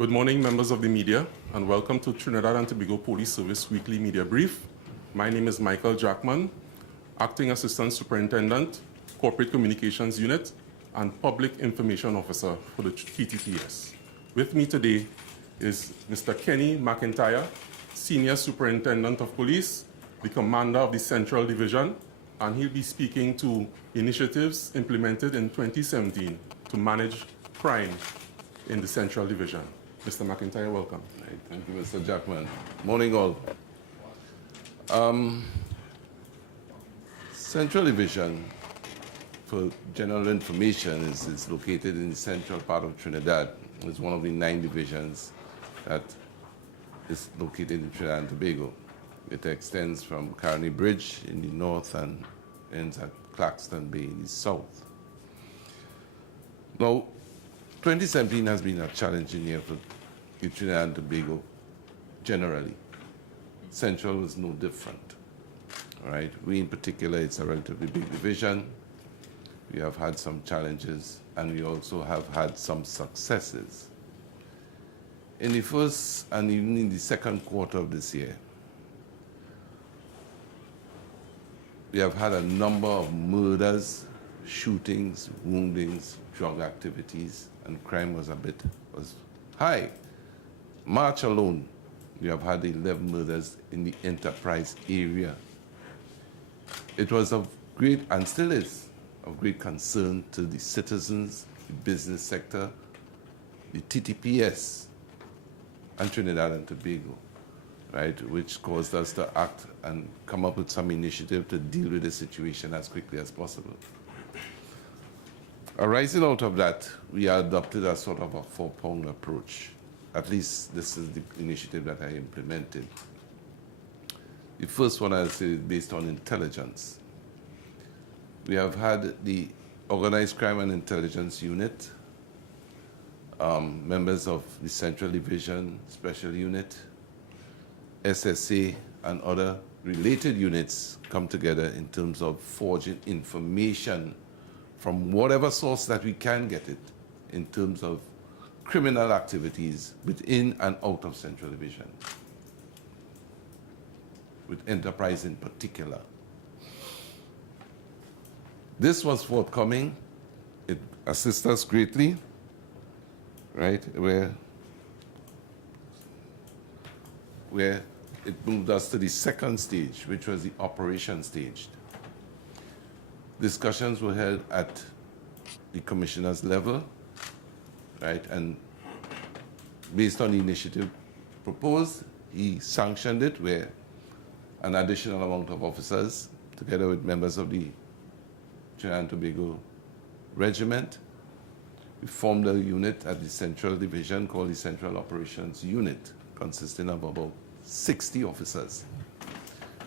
Good morning, members of the media, and welcome to Trinidad and Tobago Police Service Weekly Media Brief. My name is Michael Jackman, Acting Assistant Superintendent, Corporate Communications Unit, and Public Information Officer for the TTPS. With me today is Mr. Kenny McIntyre, Senior Superintendent of Police, the Commander of the Central Division, and he'll be speaking to initiatives implemented in 2017 to manage crime in the Central Division. Mr. McIntyre, welcome. Right, thank you, Mr. Jackman. Morning, all. Central Division, for general information, is located in the central part of Trinidad. It's one of the 9 divisions that is located in Trinidad and Tobago. It extends from Carney Bridge in the north and ends at Claxton Bay in the south. Now, 2017 has been a challenging year for Trinidad and Tobago generally. Central was no different. All right, we in particular, it's a relatively big division. We have had some challenges, and we also have had some successes. In the first and even in the second quarter of this year, we have had a number of murders, shootings, woundings, drug activities, and crime was high. March alone, we have had 11 murders in the enterprise area. It was of great, and still is, of great concern to the citizens, the business sector, the TTPS, and Trinidad and Tobago, right, which caused us to act and come up with some initiative to deal with the situation as quickly as possible. Arising out of that, we adopted a sort of a 4-pronged approach. At least this is the initiative that I implemented. The first one, I'll say, is based on intelligence. We have had the Organized Crime and Intelligence Unit, members of the Central Division, Special Unit, SSA, and other related units come together in terms of forging information from whatever source that we can get it in terms of criminal activities within and out of Central Division, with enterprise in particular. This was forthcoming. It assists us greatly, right, where it moved us to the second stage, which was the operation stage. Discussions were held at the commissioner's level, right, and based on the initiative proposed, he sanctioned it, where an additional amount of officers, together with members of the Trinidad and Tobago Regiment, we formed a unit at the Central Division called the Central Operations Unit, consisting of about 60 officers,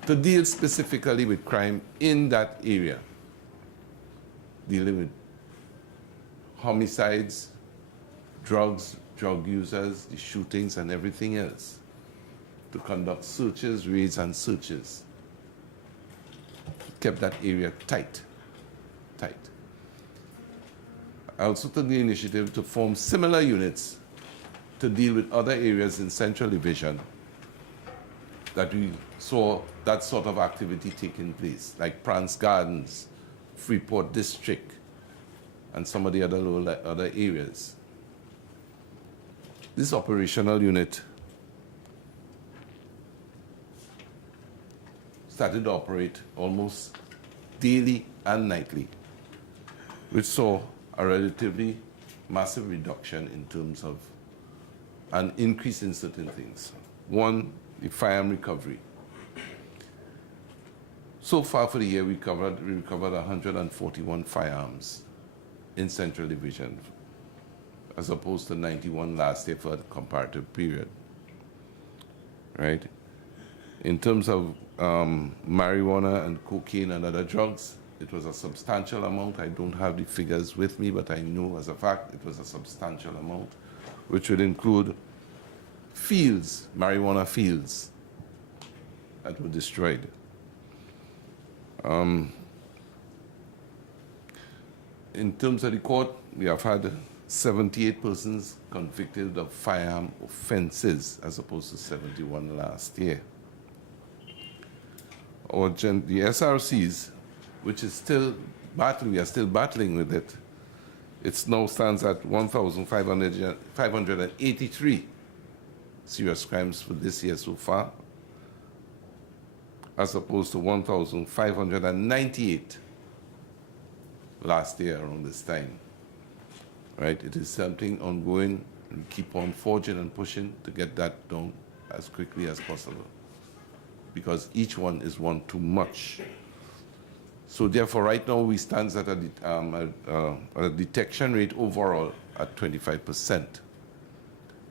to deal specifically with crime in that area, dealing with homicides, drugs, drug users, the shootings, and everything else, to conduct searches, raids, and searches. Kept that area tight. I also took the initiative to form similar units to deal with other areas in Central Division that we saw that sort of activity taking place, like Prance Gardens, Freeport District, and some of the other areas. This operational unit started to operate almost daily and nightly, which saw a relatively massive reduction in terms of an increase in certain things. One, the firearm recovery. So far for the year, we recovered 141 firearms in Central Division, as opposed to 91 last year for the comparative period, right? In terms of marijuana and cocaine and other drugs, it was a substantial amount. I don't have the figures with me, but I know as a fact it was a substantial amount, which would include fields, marijuana fields, that were destroyed. In terms of the court, we have had 78 persons convicted of firearm offenses as opposed to 71 last year. The SRCs, which is still we are still battling with it. It now stands at 1,583 serious crimes for this year so far, as opposed to 1,598 last year around this time. Right? It is something ongoing. We keep on forging and pushing to get that done as quickly as possible, because each one is one too much. So therefore, right now we stand at a detection rate overall at 25%,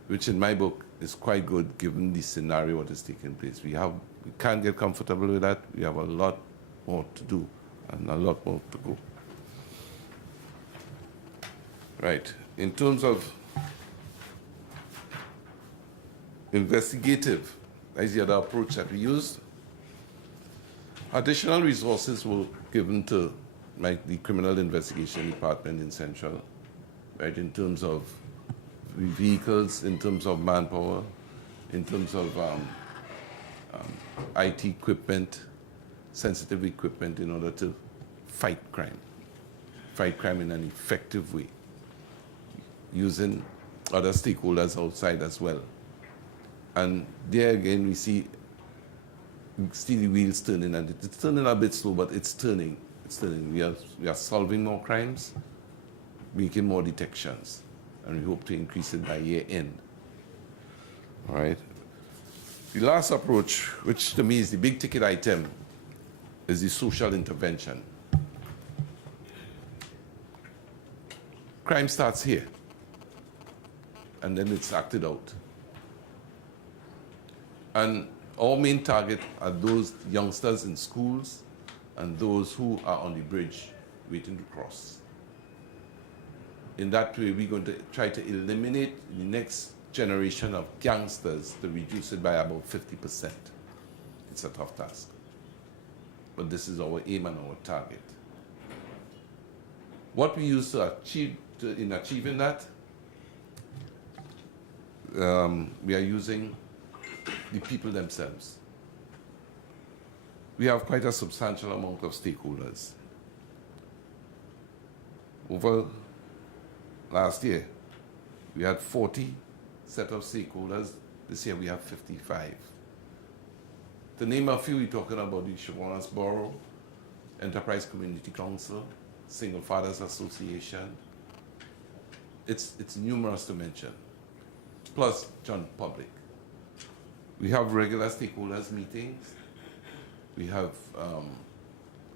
which in my book is quite good given the scenario what is taking place. We can't get comfortable with that. We have a lot more to do and a lot more to go. Right. In terms of investigative, that's the other approach that we used. Additional resources were given to the criminal investigation department in Central, right, in terms of vehicles, in terms of manpower, in terms of IT equipment, sensitive equipment, in order to fight crime in an effective way, using other stakeholders outside as well. And there again, we see the wheels turning, and it's turning a bit slow, but it's turning. It's turning. We are solving more crimes, making more detections, and we hope to increase it by year end. All right. The last approach, which to me is the big ticket item, is the social intervention. Crime starts here, and then it's acted out. And our main target are those youngsters in schools and those who are on the bridge waiting to cross. In that way, we're going to try to eliminate the next generation of gangsters, to reduce it by about 50%. It's a tough task. But this is our aim and our target. What we use to achieve, in achieving that, we are using the people themselves. We have quite a substantial amount of stakeholders. Over last year, we had 40 set of stakeholders. This year we have 55. To name a few, we're talking about the Chevrons Borough, Enterprise Community Council, Single Fathers Association. It's numerous to mention, plus John Public. We have regular stakeholders meetings. We have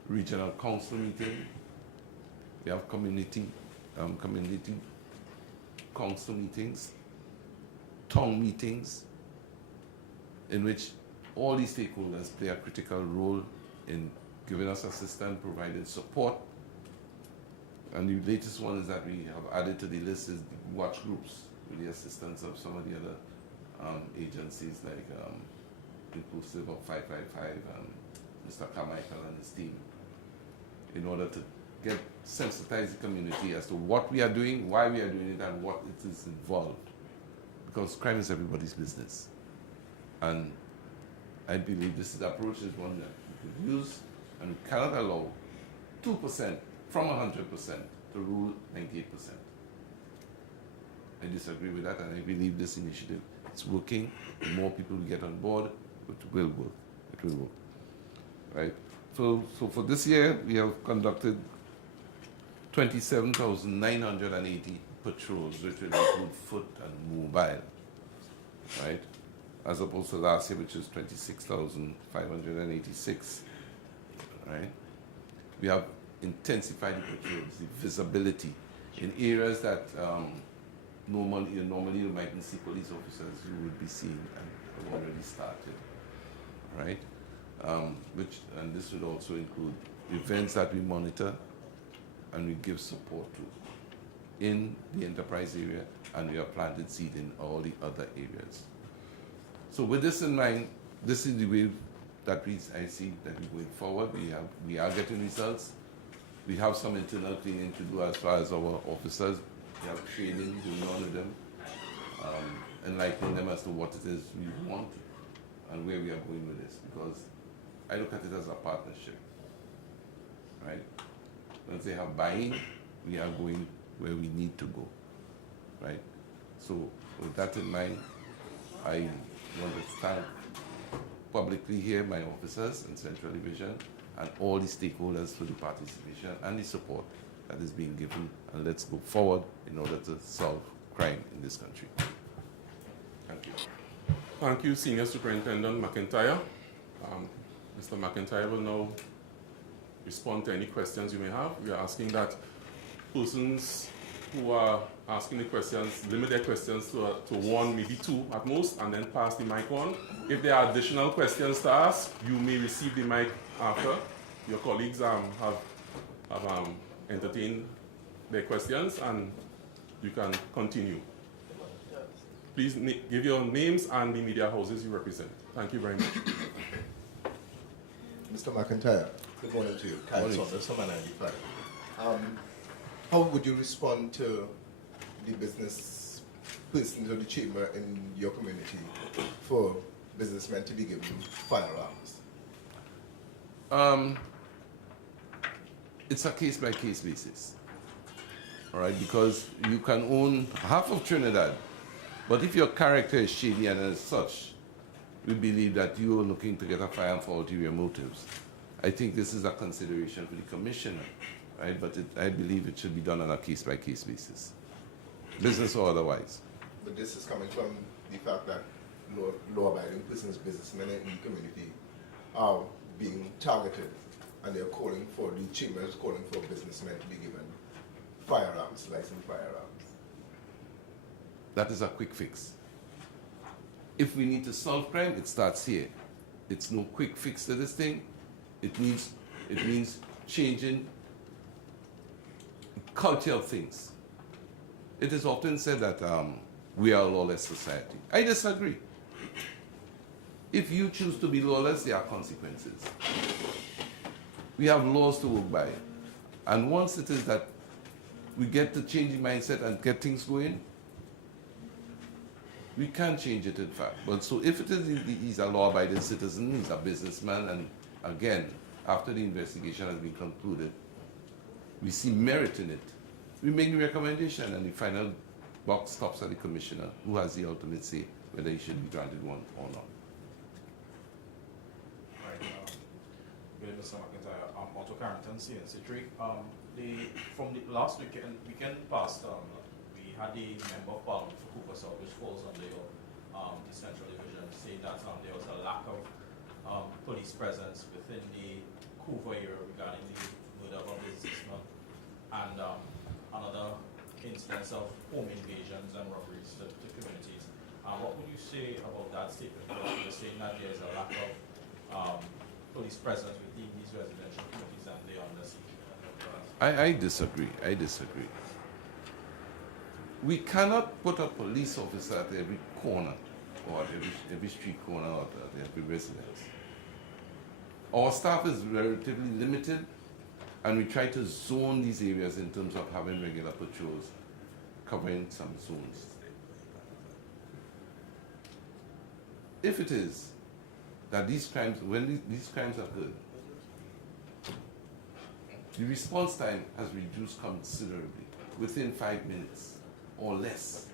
regional council meeting. We have community council meetings, town meetings, in which all these stakeholders play a critical role in giving us assistance, providing support. And the latest one is that we have added to the list is the watch groups, with the assistance of some of the other agencies like Inclusive of 555, Mr. Carmichael and his team, in order to sensitize the community as to what we are doing, why we are doing it, and what it is involved. Because crime is everybody's business. And I believe this approach is one that we could use, and we cannot allow 2% from 100% to rule 98%. I disagree with that, and I believe this initiative is working. The more people we get on board, it will work. It will work. Right? So for this year, we have conducted 27,980 patrols, which will include foot and mobile, right? As opposed to last year, which is 26,586, right? We have intensified the patrols, the visibility in areas that normally you mightn't see police officers. You would be seen and have already started, right? And this would also include events that we monitor and we give support to in the enterprise area, and we have planted seed in all the other areas. So with this in mind, this is the way that I see that we're going forward. We are getting results. We have some internal cleaning to do as far as our officers, We have training going on with them, enlightening them as to what it is we want and where we are going with this. Because I look at it as a partnership, right? Once they have buy-in, we are going where we need to go, right? So with that in mind, I want to thank publicly here my officers in Central Division and all the stakeholders for the participation and the support that is being given, and let's go forward in order to solve crime in this country. Thank you. Thank you, Senior Superintendent McIntyre. Mr. McIntyre will now respond to any questions you may have. We are asking that persons who are asking the questions limit their questions to one, maybe two at most, and then pass the mic on. If there are additional questions to ask, you may receive the mic after your colleagues have entertained their questions, and you can continue. Please give your names and the media houses you represent. Thank you very much. Mr. McIntyre, good morning to you. Kyle Saunders, Summer 95. How would you respond to the business persons of the chamber in your community for businessmen to be given firearms? It's a case-by-case basis, all right? Because you can own half of Trinidad, but if your character is shady and as such, we believe that you are looking to get a firearm for ulterior motives. I think this is a consideration for the commissioner, right? But I believe it should be done on a case-by-case basis, business or otherwise. But this is coming from the fact that law-abiding persons, businessmen in the community are being targeted, and they're calling for, the chamber is calling for businessmen to be given firearms, licensed firearms. That is a quick fix. If we need to solve crime, it starts here. It's no quick fix to this thing. It means changing culture of things. It is often said that we are a lawless society. I disagree. If you choose to be lawless, there are consequences. We have laws to work by. And once it is that we get to change the mindset and get things going, we can change it, in fact. But so if it is he's a law-abiding citizen, he's a businessman, and again, after the investigation has been concluded, we see merit in it, we make the recommendation, and the final box stops at the commissioner, who has the ultimate say whether he should be granted one or not. Right. Good, Mr. McIntyre. Otto Carrington, CNC3. From the last weekend past, we had the member of Parliament for Cooper South, which falls under your the Central Division, saying that there was a lack of police presence within the Cooper area regarding the murder of a businessman and another instance of home invasions and robberies to communities. What would you say about that statement? You're saying that there's a lack of police presence within these residential communities and they are under siege. I disagree. I disagree. We cannot put a police officer at every corner or at every street corner or at every residence. Our staff is relatively limited, and we try to zone these areas in terms of having regular patrols covering some zones. If it is that these crimes, when these crimes occur, the response time has reduced considerably. Within 5 minutes or less,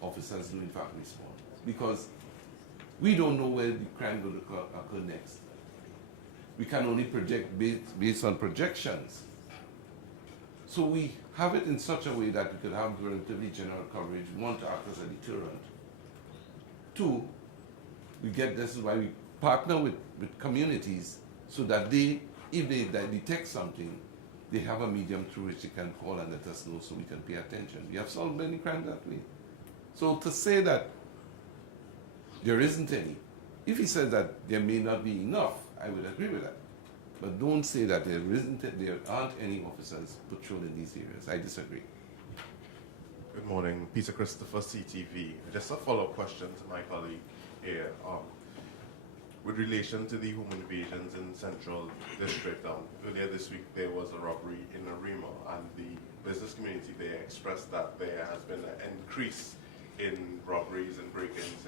officers do in fact respond. Because we don't know where the crime will occur next. We can only project based on projections. So we have it in such a way that we could have relatively general coverage. One, to act as a deterrent. Two, this is why we partner with communities so that they, if they detect something, they have a medium through which they can call and let us know so we can pay attention. We have solved many crimes that way. So to say that there isn't any, if he said that there may not be enough, I would agree with that. But don't say that there aren't any officers patrolling these areas. I disagree. Good morning, Peter Christopher, CTV. Just a follow-up question to my colleague here. with relation to the home invasions in Central District, earlier this week there was a robbery in Arima, and the business community there expressed that there has been an increase in robberies and break-ins,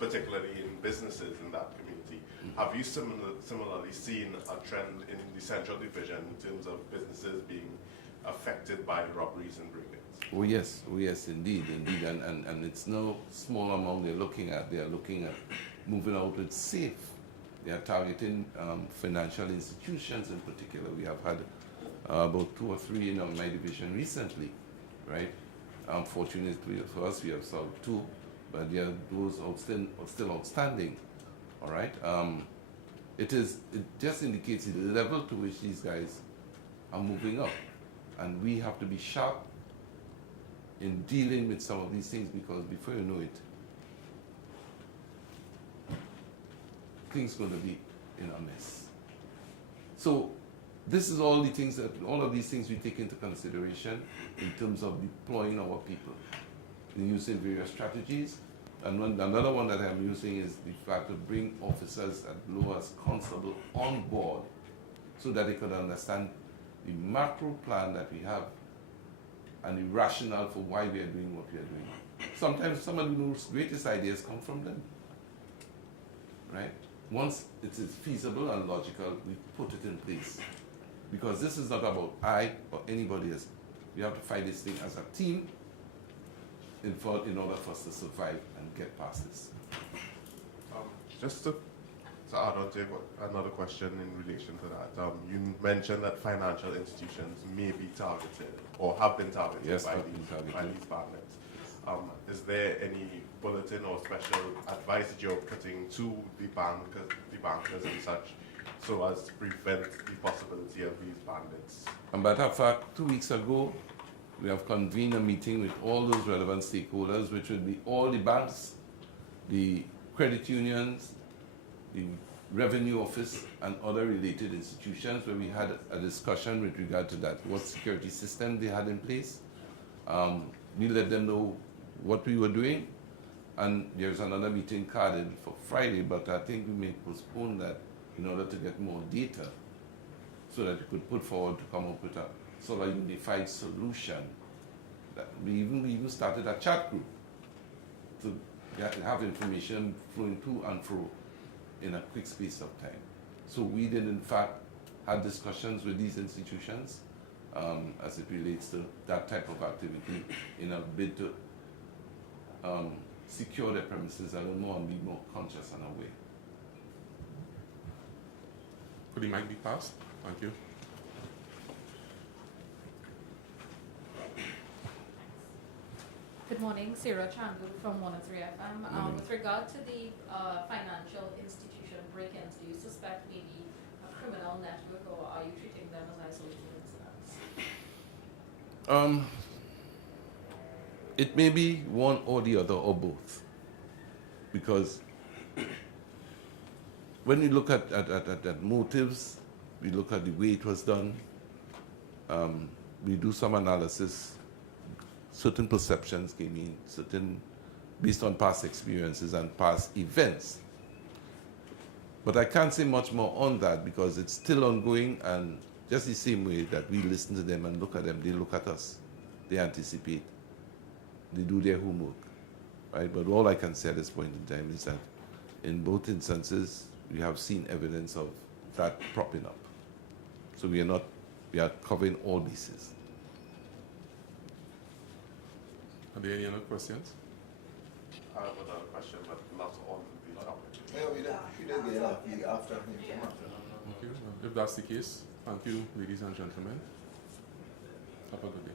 particularly in businesses in that community. Have you similarly seen a trend in the Central Division in terms of businesses being affected by robberies and break-ins? Oh yes, indeed, and it's no small amount they're looking at. They are looking at moving out with safe. They are targeting financial institutions in particular. We have had about 2 or 3 in my division recently, right? Fortunately for us, we have solved 2, but there are those still outstanding. All right. It just indicates the level to which these guys are moving up, and we have to be sharp in dealing with some of these things, because before you know it, things going to be in a mess. So this is all of these things we take into consideration in terms of deploying our people, in using various strategies. And another one that I'm using is the fact to bring officers at low as constable on board, so that they could understand the macro plan that we have and the rationale for why we are doing what we are doing. Sometimes some of the most greatest ideas come from them, right? Once it is feasible and logical, we put it in place. Because this is not about I or anybody else. We have to fight this thing as a team in order for us to survive and get past this. Just to add on to another question in relation to that, you mentioned that financial institutions may be targeted or have been targeted by these bandits. Is there any bulletin or special advice that you're putting to the bankers and such, so as to prevent the possibility of these bandits? And matter of fact, 2 weeks ago, we have convened a meeting with all those relevant stakeholders, which would be all the banks, the credit unions, the revenue office, and other related institutions, where we had a discussion with regard to that, what security system they had in place. We let them know what we were doing, and there's another meeting carded for Friday, but I think we may postpone that in order to get more data, so that we could put forward to come up with a sort of unified solution. That we even started a chat group to have information flowing to and fro in a quick space of time. So we did in fact have discussions with these institutions as it relates to that type of activity, in a bid to secure their premises a little more and be more conscious and aware. Could the mic be passed? Thank you. Good morning, Sarah Chandu from 103 FM. With regard to the financial institution break-ins, do you suspect maybe a criminal network, or are you treating them as isolated incidents? It may be one or the other or both, because when we look at motives, we look at the way it was done, we do some analysis. Certain perceptions came in, based on past experiences and past events. But I can't say much more on that, because it's still ongoing, and just the same way that we listen to them and look at them, they look at us, they anticipate, they do their homework, right? But all I can say at this point in time is that in both instances, we have seen evidence of that propping up. So we are covering all bases. Are there any other questions? I have another question, but not on the topic. Yeah, we don't get after him. Thank you. If that's the case, thank you, ladies and gentlemen. Have a good day.